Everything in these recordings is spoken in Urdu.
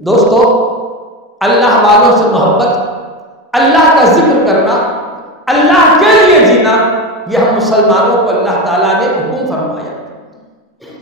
دوستو، اللہ والوں سے محبت، اللہ کا ذکر کرنا، اللہ کے لیے جینا، یہ ہم مسلمانوں کو اللہ تعالیٰ نے حکم فرمایا،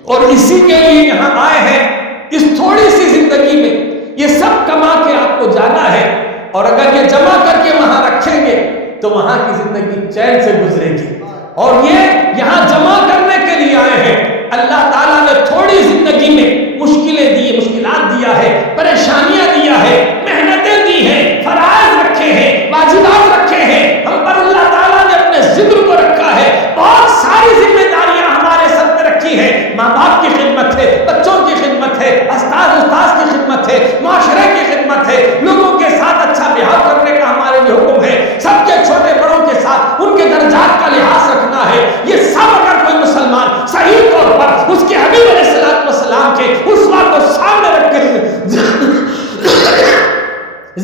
اور اسی کے لیے یہاں آئے ہیں۔ اس تھوڑی سی زندگی میں یہ سب کما کے آپ کو جانا ہے، اور اگر یہ جمع کر کے وہاں رکھیں گے تو وہاں کی زندگی چین سے گزرے گی، اور یہ یہاں جمع کرنے کے لیے آئے ہیں۔ اللہ تعالیٰ نے تھوڑی زندگی میں مشکلیں دی، مشکلات دیا ہے، پریشانیاں دیا ہے، محنتیں دی ہیں، فرائض رکھے ہیں، واجبات رکھے ہیں، ہم پر اللہ تعالیٰ نے اپنے ذکر کو رکھا ہے، بہت ساری ذمہ داریاں ہمارے سر پہ رکھی ہیں۔ ماں باپ کی خدمت ہے، بچوں کی خدمت ہے، استاد کی خدمت ہے، معاشرے کی خدمت ہے، لوگوں کے ساتھ اچھا بیہاو کرنے کا ہمارے لیے حکم ہے، سب کے چھوٹے بڑوں کے ساتھ ان کے درجات کا لحاظ رکھنا ہے۔ یہ سب اگر کوئی مسلمان صحیح طور پر اس کے حبیب علیہ السلام کے اسوہ کو سامنے رکھ کر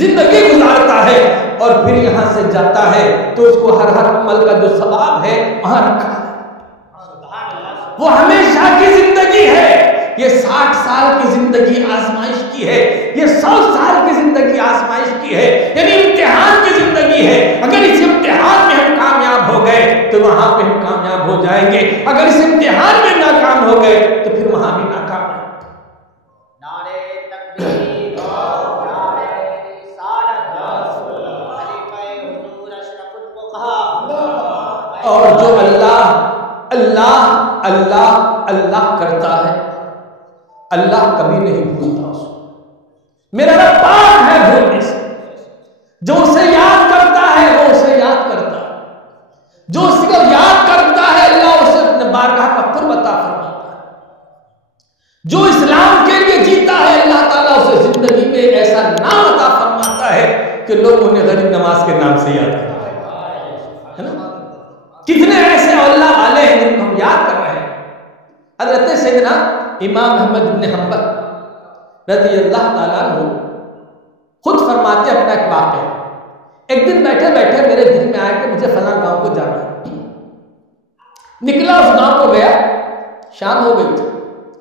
زندگی گزارتا ہے اور پھر یہاں سے جاتا ہے تو اس کو ہر عمل کا جو ثواب ہے وہاں رکھا ہے، وہ ہمیشہ کی زندگی ہے۔ یہ 60 سال کی زندگی آزمائش کی ہے، یہ 100 سال کی زندگی آزمائش کی ہے، یعنی امتحان کی زندگی ہے۔ اگر اس امتحان میں ہم کامیاب ہو گئے تو وہاں پہ ہم کامیاب ہو جائیں گے، اگر اس امتحان میں ناکام ہو گئے تو پھر وہاں بھی ناکام ہیں۔ نعرہ تکبیر، نعرہ رسالت، خلیفہ حضور اشرف الفقہاء، اور جو اللہ اللہ اللہ اللہ کرتا ہے، اللہ کبھی نہیں بھولتا اس کو۔ میرا رب پاک ہے بھولنے سے۔ جو اسے یاد کرتا ہے وہ اسے یاد کرتا ہے، جو اس کو یاد کرتا ہے اللہ اسے اپنے بارگاہ کا قرب عطا فرماتا ہے۔ جو اسلام کے لیے جیتا ہے اللہ تعالیٰ اسے زندگی میں ایسا نام عطا فرماتا ہے کہ لوگ انہیں غریب نواز کے نام سے یاد کرتے ہیں، ہے نا؟ کتنے ایسے اللہ والے ہیں جن کو ہم یاد کر رہے ہیں۔ حضرت سیدنا امام احمد بن حنبل رضی اللہ تعالیٰ عنہ خود فرماتے اپنا ایک واقعہ، ایک دن بیٹھے بیٹھے میرے دل میں آیا کہ مجھے فلاں گاؤں کو جانا ہے۔ نکلا اس گاؤں کو گیا، شام ہو گئی تھی،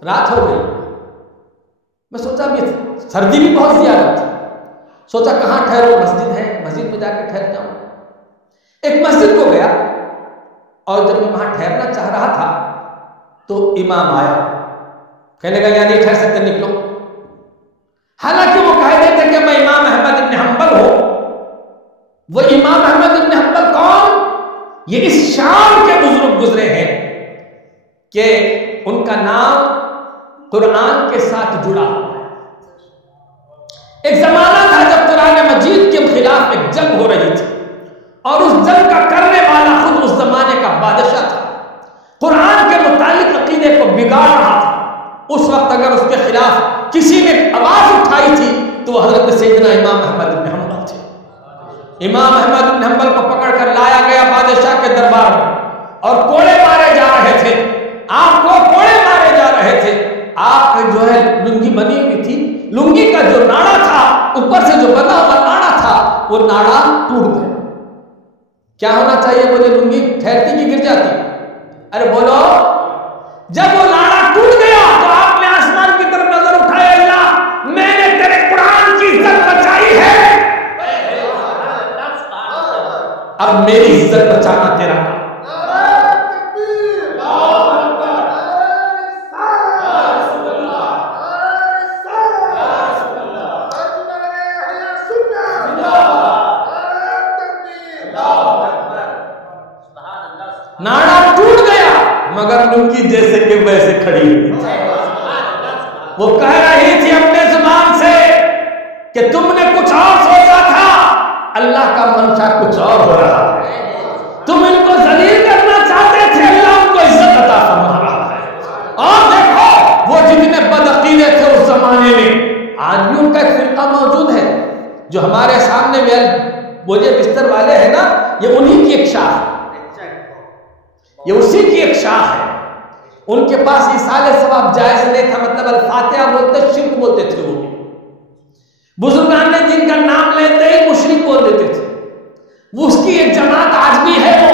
رات ہو گئی۔ میں سوچا اب یہ سردی بھی بہت زیادہ تھی، سوچا کہاں ٹھہرو، مسجد ہے، مسجد میں جا کے ٹھہر جاؤں۔ ایک مسجد کو گیا، اور جب میں وہاں ٹھہرنا چاہ رہا تھا تو امام آیا، کہنے لگا یہاں نہیں ٹھہر سکتے، نکلو۔ حالانکہ وہ کہتے تھے کہ میں امام احمد بن حنبل ہوں۔ وہ امام احمد بن حنبل کون؟ یہ اس شام کے بزرگ گزرے ہیں کہ ان کا نام قرآن کے ساتھ جڑا ہوا ہے۔ ایک زمانہ تھا جب قرآن مجید کے خلاف ایک جنگ ہو رہی تھی، اور اس جنگ کا کرنے والا خود اس زمانے کا بادشاہ تھا، قرآن کے متعلق عقیدے کو بگاڑ رہا تھا۔ اس وقت اگر اس کے خلاف کسی نے آواز اٹھائی تھی تو وہ حضرت سیدنا امام احمد بن حنبل تھے۔ امام احمد بن حنبل کو پکڑ کر لایا گیا بادشاہ کے دربار میں، اور کوڑے مارے جا رہے تھے، آپ کو کوڑے مارے جا رہے تھے۔ آپ جو ہے لنگی بنی ہوئی تھی، لنگی کا جو ناڑا تھا، اوپر سے جو بنا ہوا ناڑا تھا، وہ ناڑا ٹوٹ گیا۔ کیا ہونا چاہیے؟ مجھے لنگی ٹھہرتی کی گر جاتی؟ ارے بولو، جب وہ ناڑا ٹوٹ گیا تو آپ نے آسمان کی طرف نظر اٹھائی، اللہ میں نے تیرے قرآن کی عزت بچائی ہے، اب میری عزت بچانا تیرا کام۔ ناڑا ٹوٹ گیا مگر لنگی جیسے کہ ویسے کھڑی ہوئی تھی۔ وہ کہہ رہی تھی اپنے زبان سے کہ تم نے کچھ اور سوچا تھا، اللہ کا منشا کچھ اور ہو رہا ہے۔ تم ان کو ذلیل کرنا چاہتے تھے، اللہ ان کو عزت عطا فرما رہا ہے۔ اور دیکھو وہ جتنے بدعقیدے تھے اس زمانے میں، آج بھی ان کا ایک فرقہ موجود ہے جو ہمارے سامنے بولے بستر والے ہیں نا، یہ انہی کی ایک شاخ ہے، یہ اسی کی ایک شاخ ہے۔ ان کے پاس ایصال ثواب جائز نہیں تھا، مطلب الفاتحہ بولتے شرک بولتے تھے۔ وہ بزرگان نے جن کا نام لیتے ہی مشرک بول دیتے تھے۔ وہ اس کی ایک جماعت آج بھی ہے وہ،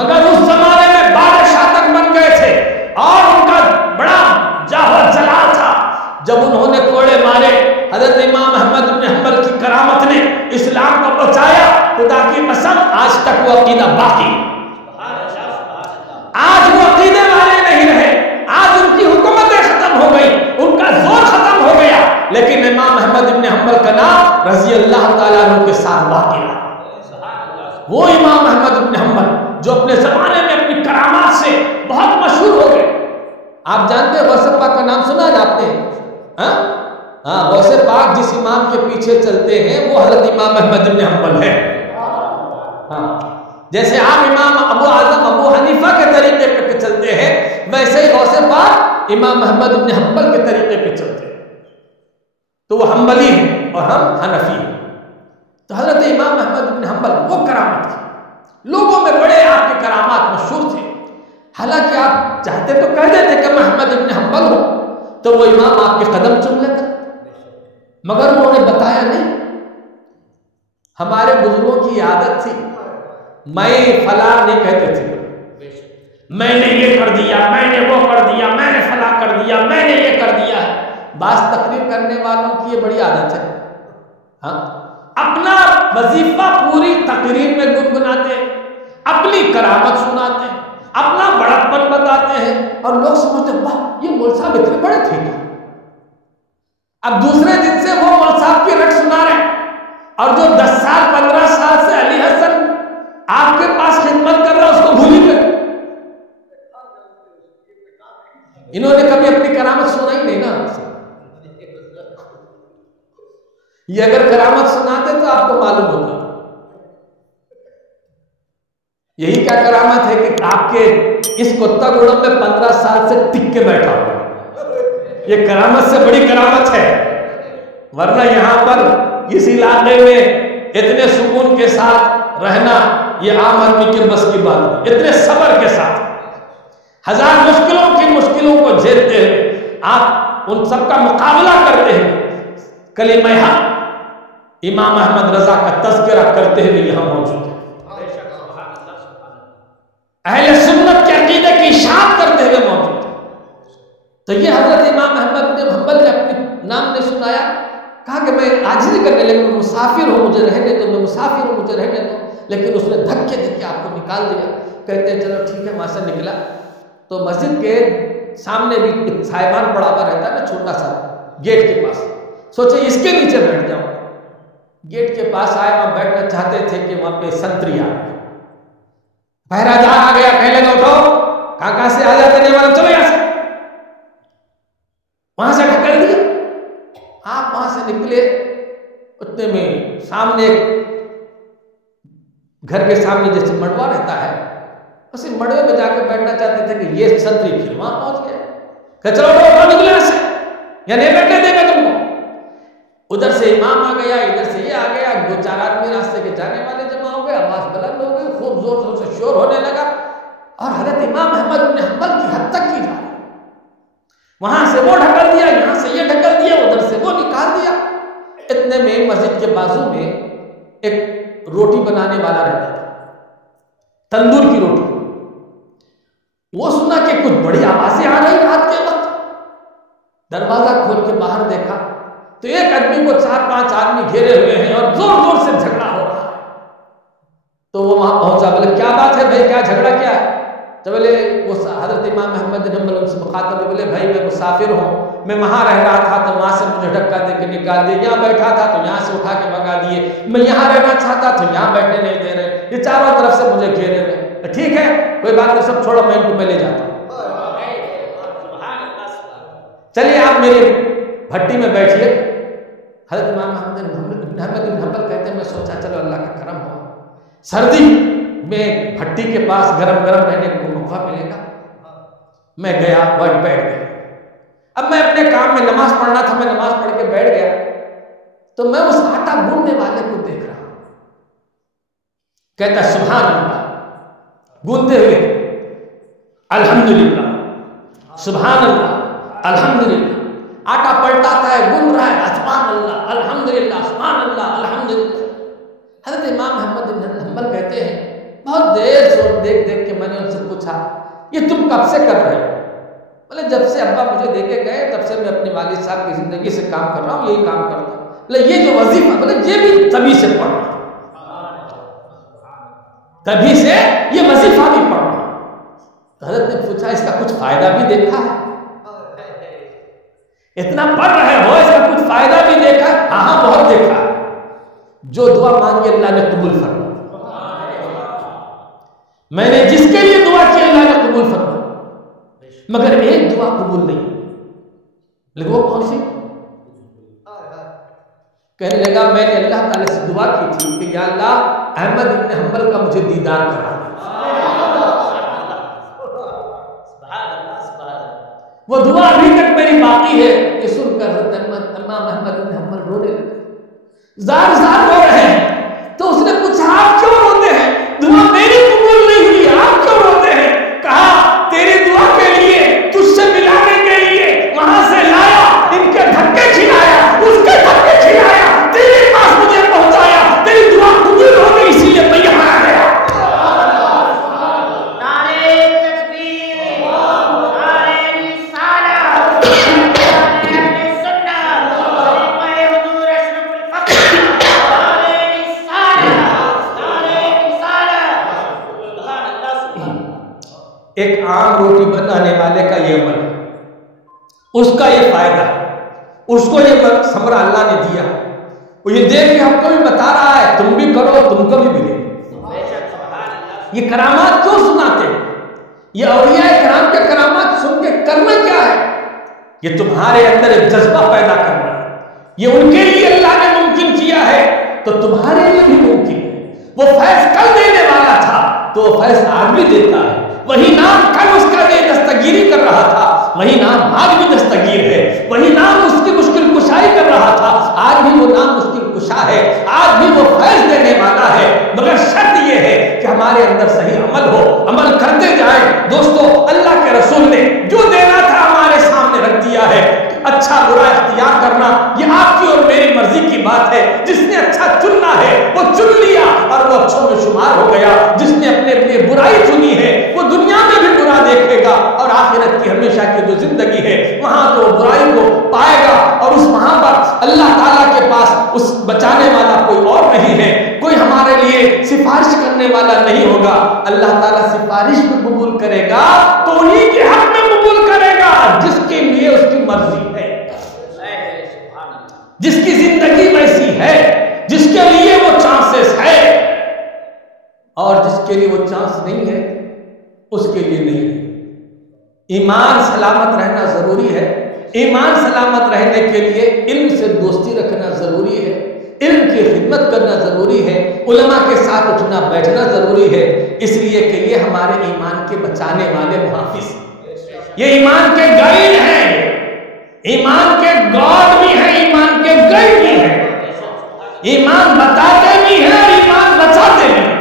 مگر اس زمانے میں 12 شاتک بن گئے تھے، اور ان کا بڑا جاہ و جلال تھا۔ جب انہوں نے کوڑے مارے حضرت امام احمد بن حنبل کی کرامت نے اسلام کو بچایا، خدا کی قسم آج تک وہ عقیدہ باقی، آج وہ عقیدے والے نہیں رہے، آج ان کی حکومتیں ختم ہو گئی، ان کا زور ختم ہو گیا، لیکن امام احمد بن حنبل کا نام رضی اللہ تعالیٰ عنہ کے ساتھ باقی رہا۔ وہ امام احمد بن حنبل جو اپنے زمانے میں اپنی کرامات سے بہت مشہور ہو گئے۔ آپ جانتے ہیں غوث پاک کا نام سنا ہے آپ نے؟ ہاں، غوث پاک جس امام کے پیچھے چلتے ہیں وہ حضرت امام احمد بن حنبل ہے۔ ہاں، جیسے آپ امام ابو اعظم ابو حنیفہ کے طریقے پہ چلتے ہیں، ویسے ہی غوث پاک امام احمد بن حنبل کے طریقے پہ چلتے ہیں، تو وہ حنبلی ہیں اور ہم حنفی ہیں۔ تو حضرت امام احمد بن حنبل وہ کرامت تھی، لوگوں میں بڑے آپ کے کرامات مشہور تھے، حالانکہ آپ چاہتے تو کہہ دیتے کہ میں احمد بن حنبل ہوں تو وہ امام آپ کے قدم چوم لیتا، مگر انہوں نے بتایا نہیں۔ ہمارے بزرگوں کی عادت تھی، میں فلاں نہیں کہتے تھے، میں نے یہ کر دیا، میں نے وہ کر دیا، میں نے فلاں کر دیا، میں نے یہ کر دیا ہے۔ بعض تقریر کرنے والوں کی یہ بڑی عادت ہے، ہاں، اپنا وظیفہ پوری تقریر میں گنگناتے ہیں، اپنی کرامت سناتے ہیں، اپنا بڑکپن بتاتے ہیں، اور لوگ سمجھتے ہیں واہ یہ مول صاحب اتنے بڑے تھے کیا؟ اب دوسرے دن سے وہ مول صاحب کی رٹ سنا رہے ہیں، اور جو 10 سال 15 سال سے علی حسن آپ کے پاس خدمت کر رہا اس کو بھولی گئے۔ انہوں نے کبھی اپنی کرامت سنا ہی نہیں نا، یہ اگر کرامت سناتے تو آپ کو معلوم ہوتا۔ یہی کیا کرامت ہے کہ آپ کے اس کتا گوڑم میں 15 سال سے ٹک کے بیٹھا ہوا، یہ کرامت سے بڑی کرامت ہے، ورنہ یہاں پر اس علاقے میں اتنے سکون کے ساتھ رہنا یہ عام آدمی کے بس کی بات نہیں، اتنے صبر کے ساتھ ہزار مشکلوں کی مشکلوں کو جھیلتے ہوئے آپ ان سب کا مقابلہ کرتے ہیں، کلمہ حق امام احمد رضا کا تذکرہ کرتے ہوئے یہاں موجود ہے، اہل سنت کے عقیدے کی اشاعت کرتے ہوئے موجود ہے۔ تو یہ حضرت امام احمد بن حنبل نے اپنے نام نے سنایا، کہا کہ میں عاجزی کرنے لگا، میں مسافر ہوں مجھے رہنے دو، میں مسافر ہوں مجھے رہنے دو، لیکن اس نے دھکے دے کے آپ کو نکال دیا۔ کہتے ہیں چلو ٹھیک ہے، وہاں سے نکلا تو مسجد کے سامنے بھی سائبان پڑا ہوا رہتا ہے نا چھوٹا سا گیٹ کے پاس، سوچے اس کے نیچے بیٹھ جاؤں، گیٹ کے پاس آئے، وہاں بیٹھنا چاہتے تھے کہ وہاں پہ سنتری آ گیا، پہرا دار آ گیا، کہنے لگا اٹھو، کہاں سے آ جاتے نہیں والا، چلو یہاں سے، وہاں سے ڈھکل دیا۔ آپ وہاں سے نکلے، اتنے میں سامنے گھر کے سامنے جیسے مڑوا رہتا ہے، اسی مڑوے میں جا کے بیٹھنا چاہتے تھے کہ یہ سنتری پھر وہاں پہنچ گیا، کہ چلو اٹھو نکلے یہاں سے، یا نہیں بیٹھنے دے گا تم کو۔ ادھر سے امام آ گیا، ادھر سے یہ آ گیا، 2-4 آدمی راستے کے جانے والے جمع ہو گئے، آواز بلند ہو گئی، خوب زور زور سے شور ہونے لگا، اور حضرت امام احمد بن حنبل کی حد تک کی جا رہی، وہاں سے وہ ڈھکل دیا، یہاں سے یہ ڈھکل دیا، ادھر سے وہ نکال دیا۔ اتنے میں مسجد کے بازو میں ایک روٹی بنانے والا رہتا تھا، تندور کی روٹی، وہ سنا کہ کچھ بڑی آوازیں آ رہی رات کے وقت، دروازہ کھول کے باہر دیکھا تو ایک آدمی کو 4-5 آدمی گھیرے ہوئے ہیں اور زور زور سے جھگڑا ہو رہا ہے۔ تو وہ وہاں پہنچا، بولے کیا بات ہے بھائی، کیا جھگڑا کیا ہے؟ تو بولے وہ حضرت امام احمد بن حنبل ان سے مخاطب، بولے بھائی میں مسافر ہوں، میں وہاں رہ رہا تھا تو وہاں سے مجھے دھکا دے کے نکال دیا، یہاں بیٹھا تھا تو یہاں سے اٹھا کے بھگا دیے، میں یہاں رہنا چاہتا تو یہاں بیٹھنے نہیں دے رہے، یہ چاروں طرف سے مجھے گھیرے ہوئے۔ ٹھیک ہے کوئی بات نہیں، سب چھوڑو، میں ان کو میں لے جاتا ہوں، چلیے آپ میری بھٹی میں بیٹھیے۔ حضرت امام احمد بن حنبل کہتے ہیں میں سوچا چلو اللہ کا کرم ہو، سردی میں بھٹی کے پاس گرم گرم رہنے کو موقع ملے گا، میں گیا اور بیٹھ گیا۔ اب میں اپنے کام میں نماز پڑھنا تھا، میں نماز پڑھ کے بیٹھ گیا تو میں اس آٹا گوندنے والے کو دیکھ رہا ہوں، کہتا سبحان اللہ، گوندتے ہوئے الحمدللہ، سبحان اللہ، الحمدللہ، آٹا پلٹاتا ہے، گون رہا ہے، سبحان اللہ، الحمدللہ، سبحان اللہ، الحمدللہ۔ حضرت امام احمد بن حنبل کہتے ہیں بہت دیر سے دیکھ دیکھ کے میں نے ان سے پوچھا یہ تم کب سے کر رہے ہو؟ بولے جب سے ابا مجھے دے کے گئے تب سے میں اپنے والد صاحب کی زندگی سے کام کر رہا ہوں، یہی کام کرتا ہوں۔ بولے یہ جو وظیفہ، بولے یہ بھی تبھی سے پڑھ رہا ہوں، تبھی سے یہ وظیفہ بھی پڑھ رہا ہوں۔ حضرت نے پوچھا اس کا کچھ فائدہ بھی دیکھا ہے؟ اتنا پڑھ رہے ہو، اس کا کچھ فائدہ بھی دیکھا ہے؟ ہاں بہت دیکھا۔ جو دعا مانگی اللہ نے قبول فرمائی، میں نے جس کے لیے دعا کی اللہ نے قبول فرمائی، مگر ایک دعا قبول نہیں۔ لیکن وہ کون سی؟ کہنے لگا میں نے اللہ تعالی سے دعا کی تھی کہ یا اللہ احمد بن حنبل کا مجھے دیدار کرا۔ وہ دعا ابھی تک میری باقی ہے۔ یہ سن کر حضرت امام احمد بن حنبل رونے لگے، زار زار رو رہے ہیں۔ تو اس نے پوچھا آپ کیوں روتے ہیں؟ دعا میری قبول نہیں ہوئی، آپ کیوں روتے ہیں؟ کہا تیری دعا کے لیے، تجھ سے ملانے کے لیے وہاں سے لایا، ان کے دھکے کھلایا، اس کے دھکے کھلایا، تیرے پاس مجھے پہنچایا، تیری دعا قبول ہو گئی اسی لیے میں یہاں آ گیا۔ ایک عام روٹی بنانے والے کا یہ عمل ہے، اس کا یہ فائدہ ہے، اس کو یہ ثمرہ اللہ نے دیا، وہ یہ دیکھ کے ہم کو بھی بتا رہا ہے تم بھی کرو تم کو بھی ملے۔ یہ کرامات کیوں سناتے ہیں؟ یہ اولیاء کرام کے کرامات سن کے کرنا کیا ہے؟ یہ تمہارے اندر ایک جذبہ پیدا کرنا ہے۔ یہ ان کے لیے اللہ نے ممکن کیا ہے تو تمہارے لیے بھی ممکن ہے۔ وہ فیض کل دینے والا تھا تو وہ فیض آج بھی دیتا ہے۔ وہی نام کل اس کا دے دستگیری کر رہا تھا، وہی نام آج بھی دستگیر ہے۔ وہی نام اس کی مشکل کشائی کر رہا تھا، آج بھی وہ نام مشکل کشا ہے، آج بھی وہ فیض دینے والا ہے۔ مگر شرط یہ ہے کہ ہمارے اندر صحیح عمل ہو، عمل کرتے جائیں۔ دوستو اللہ کے رسول نے جو دینا تھا ہمارے سامنے رکھ دیا ہے۔ اچھا برا اختیار کرنا یہ آپ کی اور میری مرضی کی بات ہے۔ جس نے اچھا چننا ہے وہ چن لیا اور وہ اچھوں میں شمار ہو گیا۔ جس نے اپنے لیے برائی چنی ہے وہ دنیا میں بھی برا دیکھے گا اور آخرت کی ہمیشہ کی جو زندگی ہے وہاں تو وہ برائی کو پائے گا، اور اس وہاں پر اللہ تعالیٰ کے پاس اس بچانے والا کوئی اور نہیں ہے، کوئی ہمارے لیے سفارش کرنے والا نہیں ہوگا۔ اللہ تعالیٰ سفارش بھی قبول کرے گا تو انہی کے حق میں قبول کرے گا جس کے لیے اس کی مرضی ہے، جس کی زندگی ویسی ہے، جس کے لیے وہ چانسز ہے، اور جس کے لیے وہ چانس نہیں ہے اس کے لیے نہیں ہے۔ ایمان سلامت رہنا ضروری ہے۔ ایمان سلامت رہنے کے لیے علم سے دوستی رکھنا ضروری ہے، علم کی خدمت کرنا ضروری ہے، علماء کے ساتھ اٹھنا بیٹھنا ضروری ہے، اس لیے کہ یہ ہمارے ایمان کے بچانے والے محافظ ہیں، یہ ایمان کے گائیڈ ہیں، ایمان کے گاڈ بھی ہیں، ایمان کے گائیڈ بھی ہیں، ایمان بتاتے بھی ہیں اور ایمان بچاتے بھی ہیں۔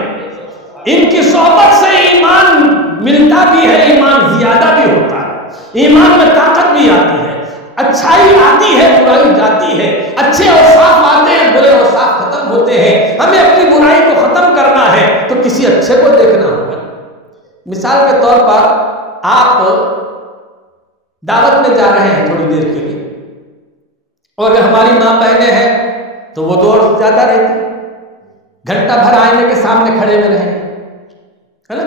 ان کی صحبت سے ایمان ملتا بھی ہے، ایمان زیادہ بھی ہوتا ہے، ایمان میں طاقت بھی آتی ہے، اچھائی آتی ہے، برائی جاتی ہے، اچھے اوصاف آتے ہیں، برے اوصاف ختم ہوتے ہیں۔ ہمیں اپنی برائی کو ختم کرنا ہے تو کسی اچھے کو دیکھنا ہوگا۔ مثال کے طور پر آپ دعوت میں جا رہے ہیں تھوڑی دیر کے لیے، اور اگر ہماری ماں بہنیں ہیں تو وہ تو اور زیادہ رہتی، گھنٹہ بھر آئینے کے سامنے کھڑے ہوئے رہیں، ہے نا؟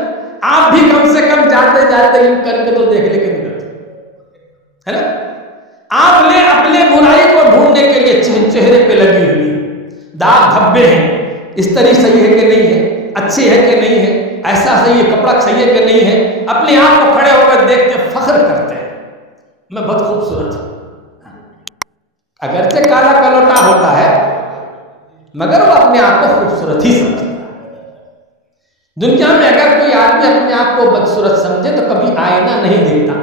آپ بھی کم سے کم جاتے جاتے ان کر کے تو دیکھ لے کے نکلتے، ہے نا؟ آپ نے اپنے برائی کو ڈھونڈنے کے لیے چہرے پہ لگی ہوئی داغ دھبے ہیں، استری صحیح ہے کہ نہیں ہے، اچھی ہے کہ نہیں ہے، ایسا صحیح ہے، کپڑا صحیح ہے کہ نہیں ہے، اپنے آپ کو کھڑے ہو کر دیکھ کے فخر کرتے ہیں میں بہت خوبصورت ہوں۔ اگرچہ کالا کلوٹا ہوتا ہے مگر وہ اپنے آپ کو خوبصورت ہی سمجھتا ہے۔ دنیا میں اگر کوئی آدمی اپنے آپ کو بدصورت سمجھے تو کبھی آئینہ نہیں دیکھتا،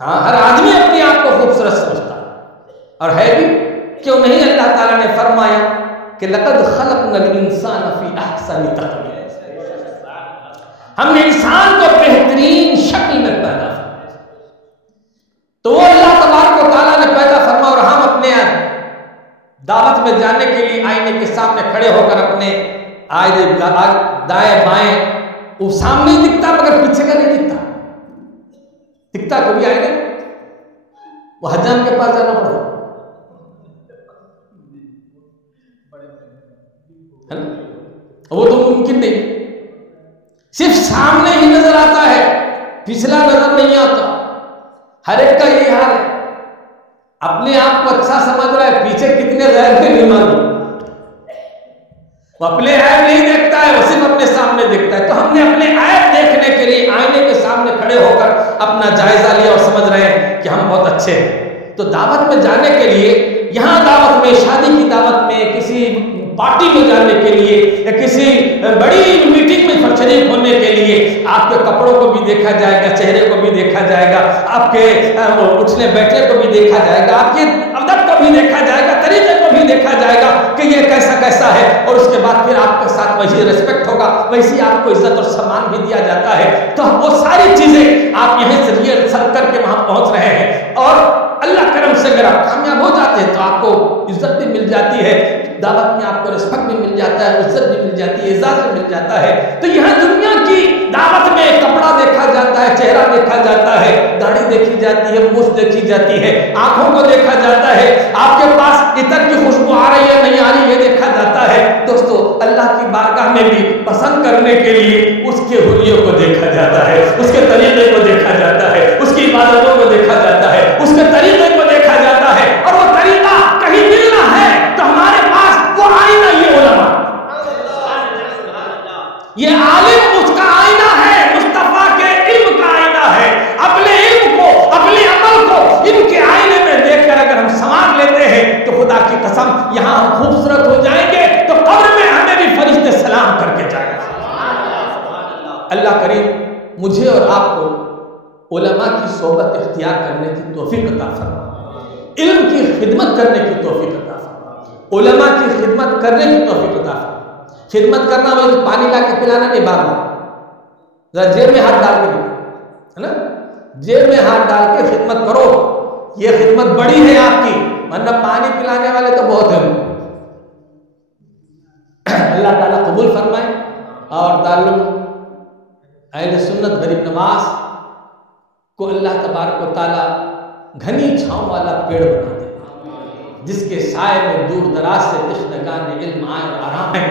ہاں ہر آدمی اپنے آپ کو خوبصورت سمجھتا اور ہے بھی، کیوں نہیں؟ اللہ تعالیٰ نے فرمایا کہ لقد خلقنا الانسان فی احسن تقویم، ہم نے انسان کو بہترین شکل میں پیدا فرمایا، تو وہ اللہ تبارک و تعالیٰ نے پیدا فرما، اور ہم اپنے دعوت میں جانے کے لیے آئینے کے سامنے کھڑے ہو کر اپنے دائیں بائیں وہ سامنے دکھتا مگر پیچھے کا نہیں دکھتا، دکھتا کبھی آئے گا؟ وہ حجام کے پاس جانا پڑتا ہے نا، وہ تو ممکن نہیں، صرف سامنے ہی نظر آتا ہے، پچھلا نظر نہیں آتا۔ ہر ایک کا یہی حال ہے، اپنے آپ کو اچھا سمجھ رہا ہے، پیچھے کتنے غیر کے نہیں معلوم۔ وہ اپنے عیب نہیں دیکھتا ہے، وہ صرف اپنے سامنے دیکھتا ہے۔ تو ہم نے اپنے عیب دیکھنے کے لیے آئینے کے سامنے کھڑے ہو کر اپنا جائزہ لیا اور سمجھ رہے ہیں کہ ہم بہت اچھے ہیں۔ تو دعوت میں جانے کے لیے، یہاں دعوت میں، شادی کی دعوت میں، کسی پارٹی میں جانے کے لیے یا کسی بڑی میٹنگ میں شریک ہونے کے لیے آپ کے کپڑوں کو بھی دیکھا جائے گا، چہرے کو بھی دیکھا جائے گا، آپ کے اٹھنے بیٹھنے کو بھی دیکھا جائے گا، آپ کے ادب کو بھی دیکھا جائے گا، طریقے کو بھی دیکھا جائے گا کہ یہ کیسا ہے، اور اس کے بعد پھر آپ کے ساتھ ویسی ریسپیکٹ ہوگا، ویسی آپ کو عزت اور سامان بھی دیا جاتا ہے۔ تو وہ ساری چیزیں آپ یہیں سے ریئل سر کر کے وہاں پہنچ رہے ہیں، اور اللہ کرم سے اگر آپ کامیاب ہو جاتے ہیں تو آپ کو عزت بھی مل جاتی ہے، دعوت میں آپ کو رسپیکٹ بھی مل جاتا ہے، عزت بھی مل جاتی ہے، اعزاز بھی مل جاتا ہے۔ تو یہاں دنیا کی دعوت میں کپڑا دیکھا جاتا ہے، چہرہ دیکھا جاتا ہے، داڑھی دیکھی جاتی ہے، مونچھ دیکھی جاتی ہے، آنکھوں کو دیکھا جاتا ہے، آپ کے پاس عطر کی خوشبو آ رہی ہے نہیں آ رہی یہ دیکھا جاتا ہے۔ دوستو اللہ کی بارگاہ میں بھی پسند کرنے کے لیے اس کے حلیوں کو دیکھا جاتا ہے، اس کے طریقے کو دیکھا جاتا ہے، اس کی عبادتوں کو دیکھا جاتا ہے، اس کے طریقے کو دیکھا جاتا ہے، اور وہ طریقہ کہیں ملنا ہے تو ہمارے پاس وہ آئینہ یہ علماء، یہ عالم اس کا آئینہ ہے، مصطفیٰ کے علم کا آئینہ ہے۔ اپنے علم کو، اپنے عمل کو ان کے آئینے میں دیکھ کر اگر ہم سنوار لیتے ہیں تو خدا کی قسم یہاں ہم خوبصورت ہو جائیں گے تو قبر میں ہمیں بھی فرشتے سلام کر کے جائیں گے۔ اللہ کریم مجھے اور آپ کو علماء کی صحبت اختیار کرنے کی توفیق عطا فرمائے، علم کی خدمت کرنے کی توفیق عطا فرمائے، علماء کی خدمت کرنے کی توفیق عطا فرمائے۔ خدمت کرنا وہ پانی لا کے پلانا نہیں، بار بار ذرا جیب میں ہاتھ ڈال کے ہے نا، جیب میں ہاتھ ڈال کے خدمت کرو، یہ خدمت بڑی ہے آپ کی، ورنہ پانی پلانے والے تو بہت ہیں۔ اللہ تعالیٰ قبول فرمائے اور تعلق اہل سنت غریب نواز کو اللہ تبارک و تعالیٰ گھنی چھاؤں والا پیڑ بنا دے، جس کے سائے میں دور دراز سے تشنگان علم آئے اور آرام ہے۔